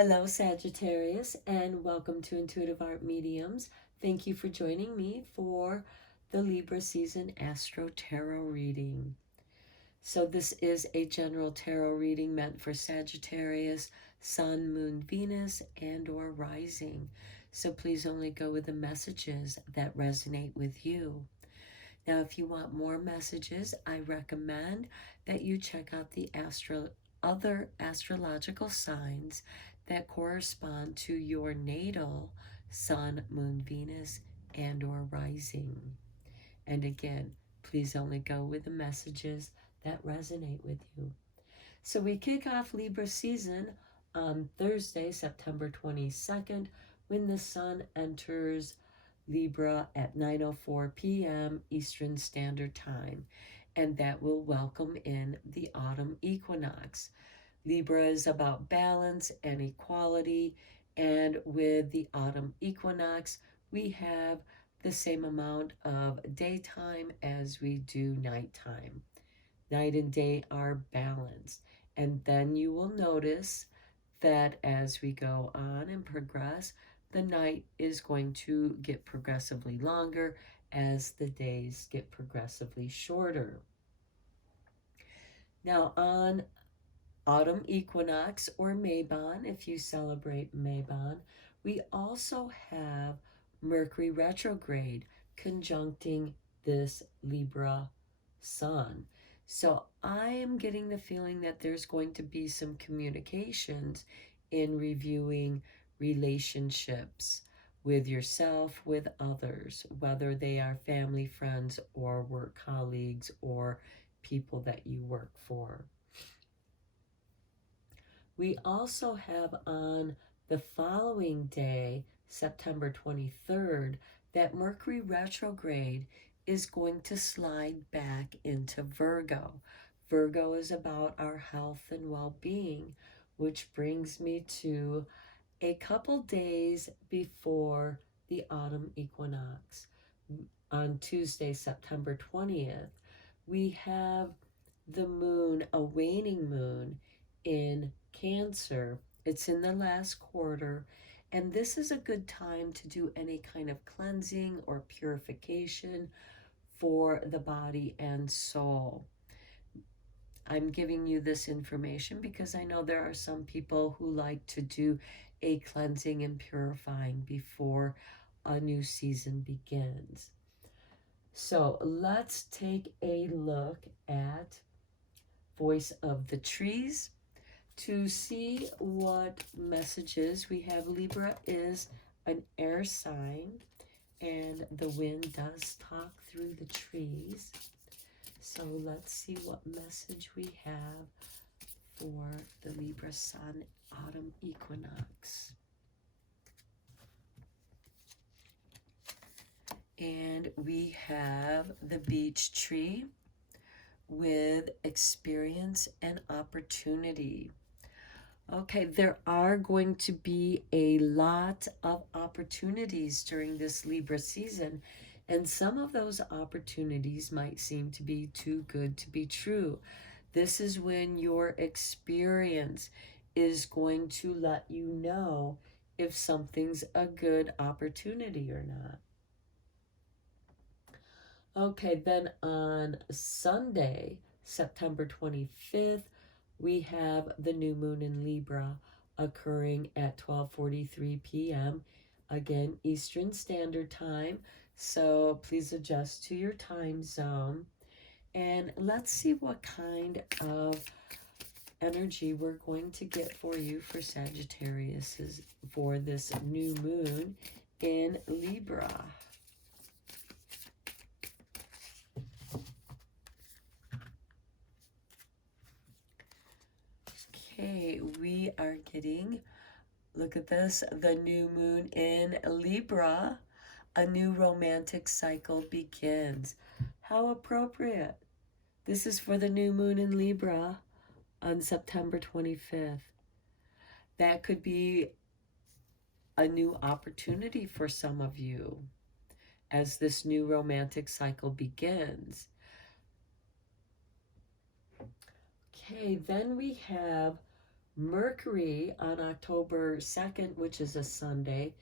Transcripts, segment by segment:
Hello, Sagittarius, and welcome to Intuitive Art Mediums. Thank you for joining me for the Libra season Astro Tarot reading. So this is a general tarot reading meant for Sagittarius, Sun, Moon, Venus, and or Rising. So please only go with the messages that resonate with you. Now, if you want more messages, I recommend that you check out the other astrological signs that correspond to your natal Sun, Moon, Venus, and or rising. And again, please only go with the messages that resonate with you. So we kick off Libra season on Thursday, September 22nd, when the Sun enters Libra at 9:04 p.m. Eastern Standard Time, and that will welcome in the autumn equinox. Libra is about balance and equality, and with the autumn equinox, we have the same amount of daytime as we do nighttime. Night and day are balanced. And then you will notice that as we go on and progress, the night is going to get progressively longer as the days get progressively shorter. Now, on autumn equinox or Mabon, if you celebrate Mabon, we also have Mercury retrograde conjuncting this Libra sun. So I am getting the feeling that there's going to be some communications in reviewing relationships with yourself, with others, whether they are family, friends, or work colleagues, or people that you work for. We also have on the following day, September 23rd, that Mercury retrograde is going to slide back into Virgo. Virgo is about our health and well-being, which brings me to a couple days before the autumn equinox. On Tuesday, September 20th, we have the moon, a waning moon in Cancer. It's in the last quarter, and this is a good time to do any kind of cleansing or purification for the body and soul. I'm giving you this information because I know there are some people who like to do a cleansing and purifying before a new season begins. So let's take a look at Voice of the Trees to see what messages we have. Libra is an air sign, and the wind does talk through the trees. So let's see what message we have for the Libra Sun autumn equinox. And we have the beech tree with experience and opportunity. Okay, there are going to be a lot of opportunities during this Libra season, and some of those opportunities might seem to be too good to be true. This is when your experience is going to let you know if something's a good opportunity or not. Okay, then on Sunday, September 25th, we have the new moon in Libra occurring at 12:43 p.m. Again, Eastern Standard Time. So please adjust to your time zone. And let's see what kind of energy we're going to get for you for Sagittarius for this new moon in Libra. Okay, we are getting, look at this, the new moon in Libra. A new romantic cycle begins. How appropriate. This is for the new moon in Libra on September 25th. That could be a new opportunity for some of you as this new romantic cycle begins. Okay, then we have Mercury on October 2nd, which is a Sunday,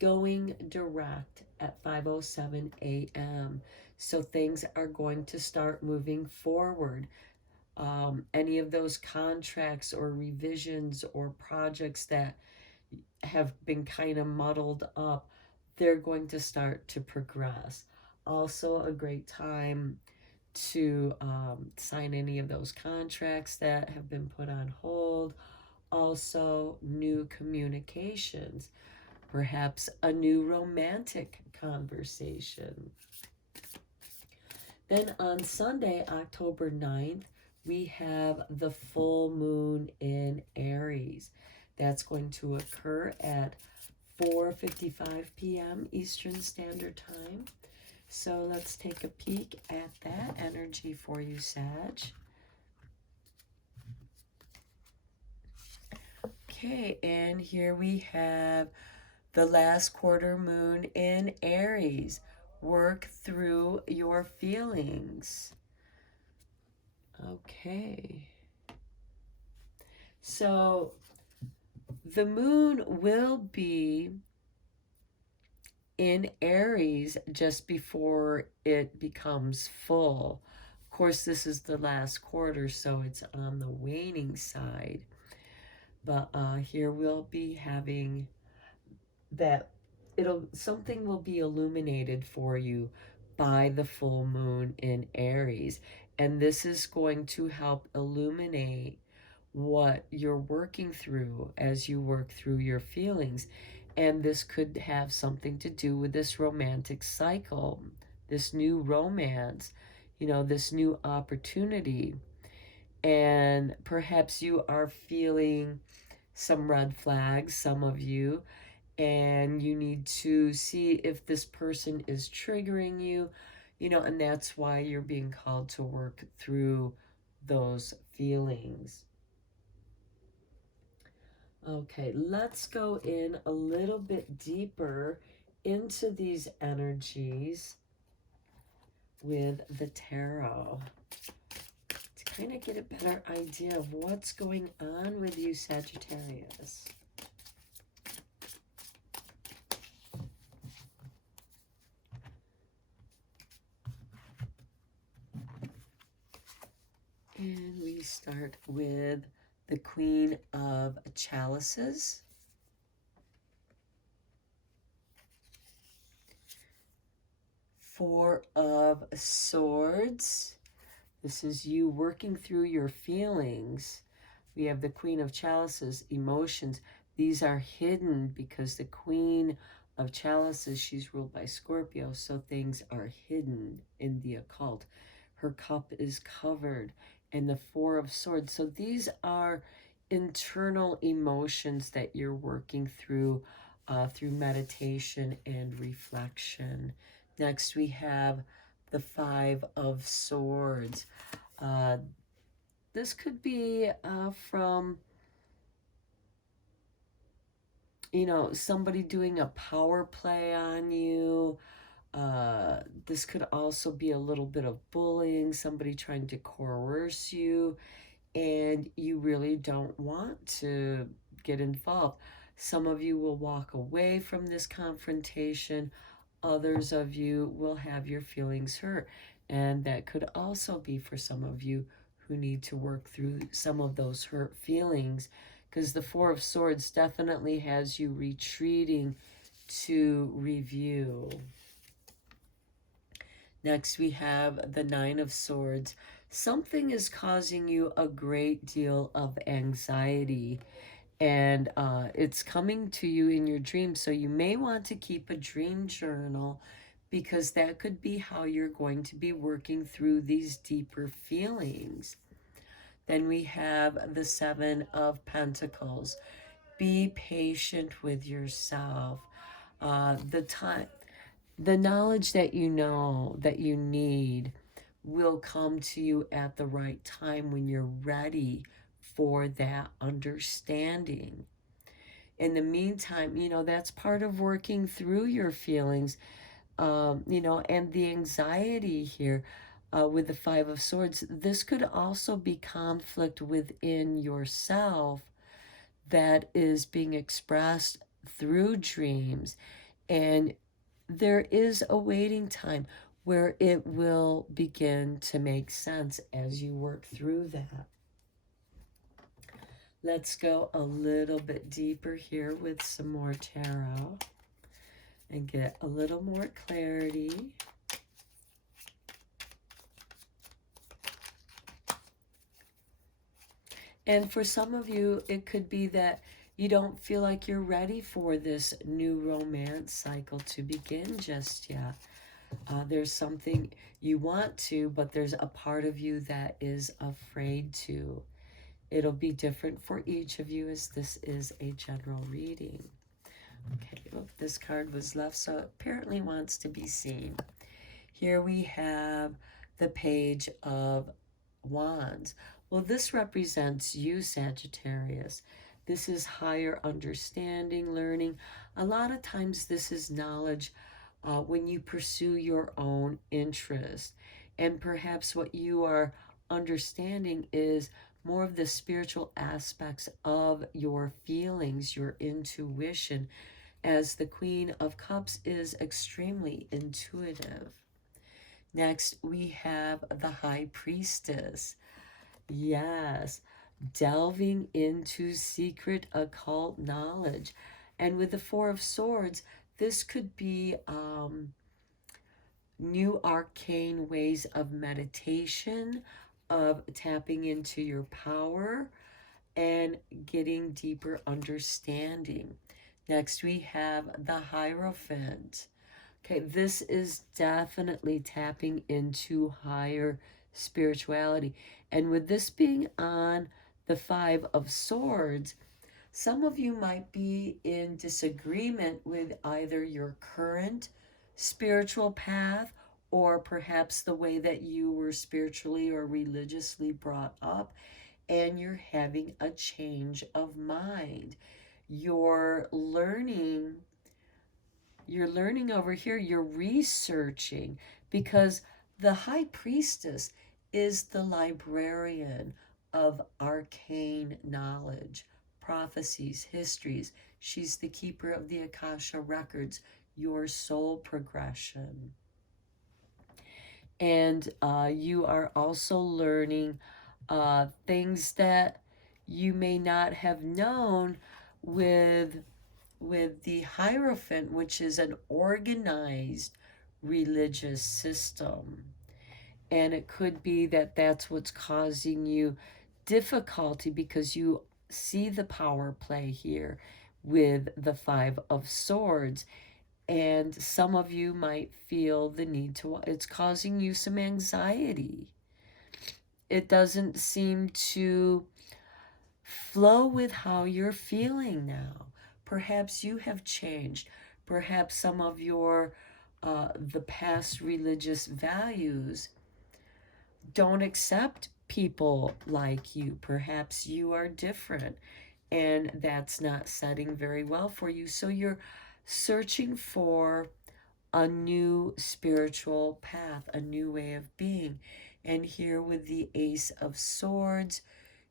going direct at 5:07 a.m. So things are going to start moving forward. Any of those contracts or revisions or projects that have been kind of muddled up, they're going to start to progress. Also, a great time to sign any of those contracts that have been put on hold. Also, new communications, perhaps a new romantic conversation. Then on Sunday, October 9th, we have the full moon in Aries. That's going to occur at 4:55 p.m. Eastern Standard Time. So let's take a peek at that energy for you, Sag. Okay, and here we have the last quarter moon in Aries. Work through your feelings. Okay. So the moon will be in Aries just before it becomes full. Of course, this is the last quarter, so it's on the waning side. But here we'll be having that something will be illuminated for you by the full moon in Aries, and this is going to help illuminate what you're working through as you work through your feelings. And this could have something to do with this romantic cycle, this new romance, this new opportunity. And perhaps you are feeling some red flags, some of you, and you need to see if this person is triggering you, and that's why you're being called to work through those feelings. Okay, let's go in a little bit deeper into these energies with the tarot to kind of get a better idea of what's going on with you, Sagittarius. And we start with the Queen of Chalices. Four of Swords. This is you working through your feelings. We have the Queen of Chalices, emotions. These are hidden because the Queen of Chalices, she's ruled by Scorpio, so things are hidden in the occult. Her cup is covered. And the Four of Swords. So these are internal emotions that you're working through through meditation and reflection. Next, we have the Five of Swords. This could be from, somebody doing a power play on you. This could also be a little bit of bullying, somebody trying to coerce you, and you really don't want to get involved. Some of you will walk away from this confrontation. Others of you will have your feelings hurt. And that could also be for some of you who need to work through some of those hurt feelings, because the Four of Swords definitely has you retreating to review. Next, we have the Nine of Swords. Something is causing you a great deal of anxiety, and it's coming to you in your dreams. So you may want to keep a dream journal, because that could be how you're going to be working through these deeper feelings. Then we have the Seven of Pentacles. Be patient with yourself. The knowledge that you know that you need will come to you at the right time when you're ready for that understanding. In the meantime, that's part of working through your feelings, and the anxiety here with the Five of Swords. This could also be conflict within yourself that is being expressed through dreams, and there is a waiting time where it will begin to make sense as you work through that. Let's go a little bit deeper here with some more tarot and get a little more clarity. And for some of you, it could be that you don't feel like you're ready for this new romance cycle to begin just yet. There's something you want to, but there's a part of you that is afraid to. It'll be different for each of you, as this is a general reading. Okay, look, this card was left, so it apparently wants to be seen. Here we have the Page of Wands. Well, this represents you, Sagittarius. This is higher understanding, learning. A lot of times this is knowledge when you pursue your own interest. And perhaps what you are understanding is more of the spiritual aspects of your feelings, your intuition, as the Queen of Cups is extremely intuitive. Next, we have the High Priestess. Yes, delving into secret occult knowledge. And with the Four of Swords, this could be new arcane ways of meditation, of tapping into your power and getting deeper understanding. Next, we have the Hierophant. Okay, this is definitely tapping into higher spirituality. And with this being on the Five of Swords, some of you might be in disagreement with either your current spiritual path or perhaps the way that you were spiritually or religiously brought up, and you're having a change of mind. You're learning over here, you're researching, because the High Priestess is the librarian of arcane knowledge, prophecies, histories. She's the keeper of the Akasha records, your soul progression. And you are also learning things that you may not have known with the Hierophant, which is an organized religious system. And it could be that that's what's causing you difficulty, because you see the power play here with the Five of Swords. And some of you might feel the need to, it's causing you some anxiety. It doesn't seem to flow with how you're feeling now. Perhaps you have changed. Perhaps some of your the past religious values don't accept people like you. Perhaps you are different, and that's not setting very well for you. So you're searching for a new spiritual path, a new way of being. And here with the Ace of Swords,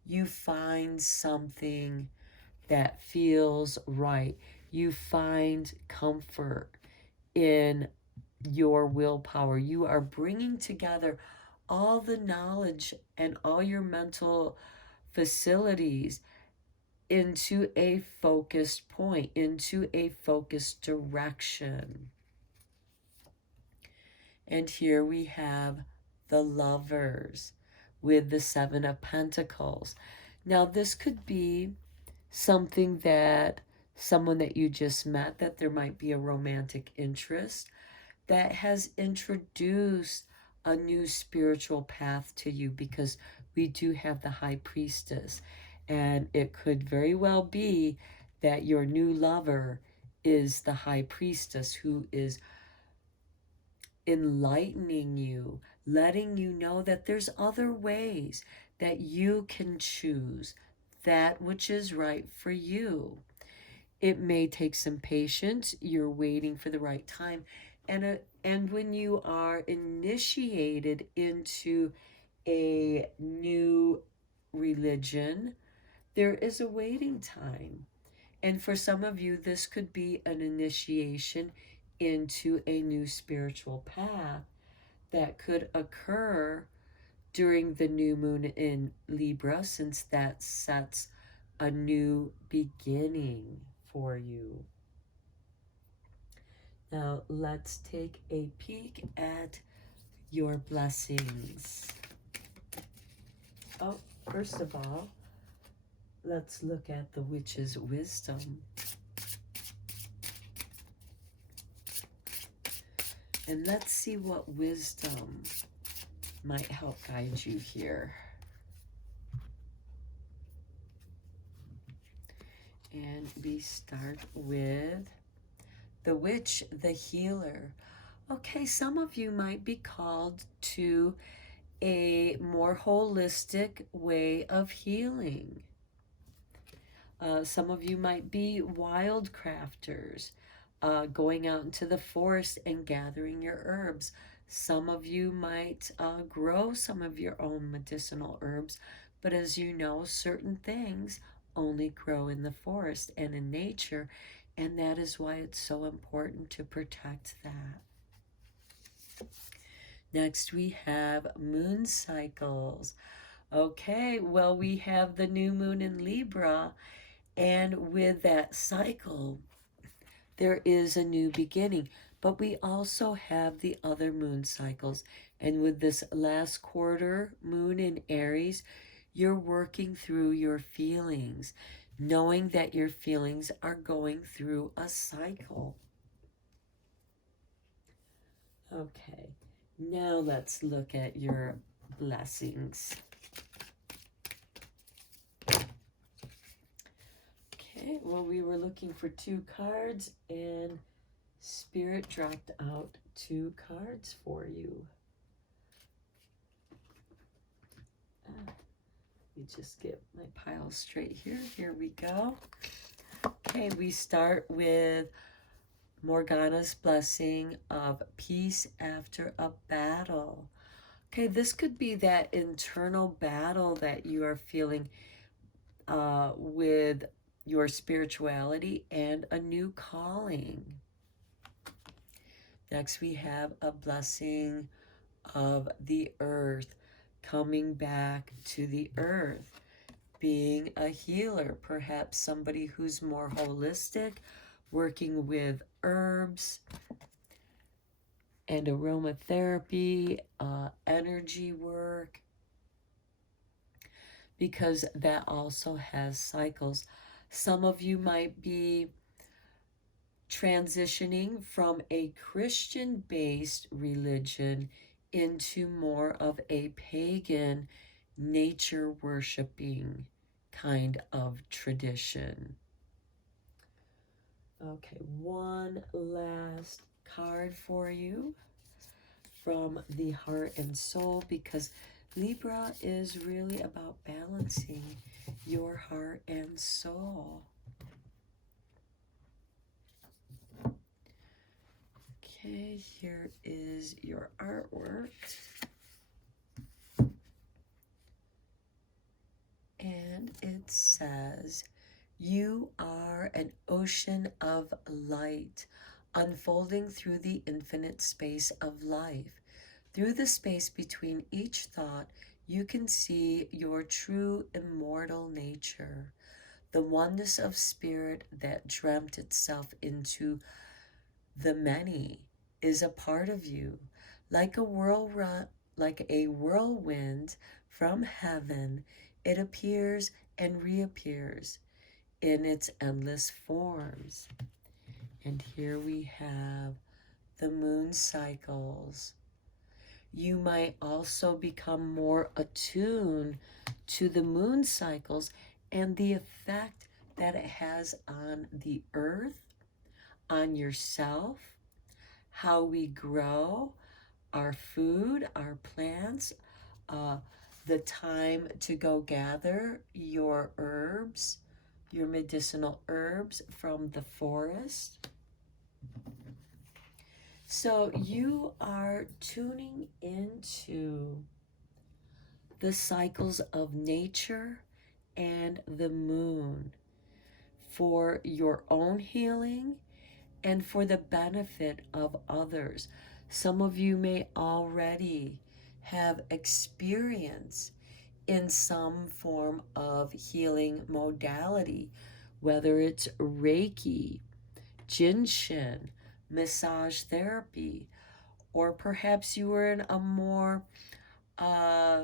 you find something that feels right. You find comfort in your willpower. You are bringing together all the knowledge and all your mental facilities into a focused point, into a focused direction. And here we have the Lovers with the Seven of Pentacles. Now, this could be something that someone that you just met, that there might be a romantic interest that has introduced a new spiritual path to you, because we do have the High Priestess. And it could very well be that your new lover is the High Priestess, who is enlightening you, letting you know that there's other ways that you can choose that which is right for you. It may take some patience. You're waiting for the right time. And when you are initiated into a new religion, there is a waiting time. And for some of you, this could be an initiation into a new spiritual path that could occur during the new moon in Libra, since that sets a new beginning for you. Now, let's take a peek at your blessings. Oh, first of all, let's look at the witch's wisdom. And let's see what wisdom might help guide you here. And we start with the witch, the healer. Okay, some of you might be called to a more holistic way of healing. Some of you might be wild crafters, going out into the forest and gathering your herbs. Some of you might grow some of your own medicinal herbs, but as you know, certain things only grow in the forest and in nature, and that is why it's so important to protect that. Next, we have moon cycles. Okay, well, we have the new moon in Libra, and with that cycle, there is a new beginning. But we also have the other moon cycles. And with this last quarter moon in Aries, you're working through your feelings, knowing that your feelings are going through a cycle. Okay, now let's look at your blessings. Okay, well, we were looking for 2 cards, and Spirit dropped out 2 cards for you. Let me just get my pile straight here. Here we go. Okay, we start with Morgana's blessing of peace after a battle. Okay, this could be that internal battle that you are feeling with your spirituality and a new calling. Next, we have a blessing of the earth, coming back to the earth, being a healer, perhaps somebody who's more holistic, working with herbs and aromatherapy, energy work, because that also has cycles. Some of you might be transitioning from a Christian-based religion into more of a pagan, nature worshiping kind of tradition. Okay, one last card for you from the heart and soul, because Libra is really about balancing your heart and soul. Okay, here is your artwork. And it says, "You are an ocean of light, unfolding through the infinite space of life. Through the space between each thought, you can see your true immortal nature. The oneness of spirit that dreamt itself into the many is a part of you, like a whirlwind from heaven. It appears and reappears in its endless forms." And here we have the moon cycles. You might also become more attuned to the moon cycles and the effect that it has on the earth, on yourself, how we grow our food, our plants, the time to go gather your herbs, your medicinal herbs from the forest. So you are tuning into the cycles of nature and the moon for your own healing and for the benefit of others. Some of you may already have experience in some form of healing modality, whether it's Reiki, Jinshin, massage therapy, or perhaps you were in a more uh,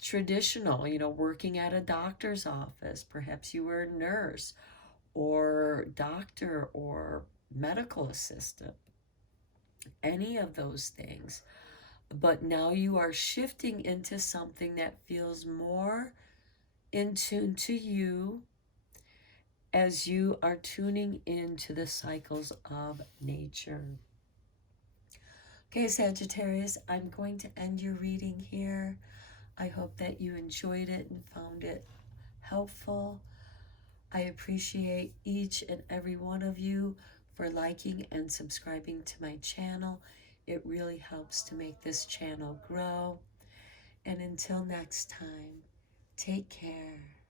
traditional, working at a doctor's office. Perhaps you were a nurse or doctor or medical assistant, any of those things. But now you are shifting into something that feels more in tune to you as you are tuning into the cycles of nature. Okay, Sagittarius, I'm going to end your reading here. I hope that you enjoyed it and found it helpful. I appreciate each and every one of you for liking and subscribing to my channel. It really helps to make this channel grow. And until next time, take care.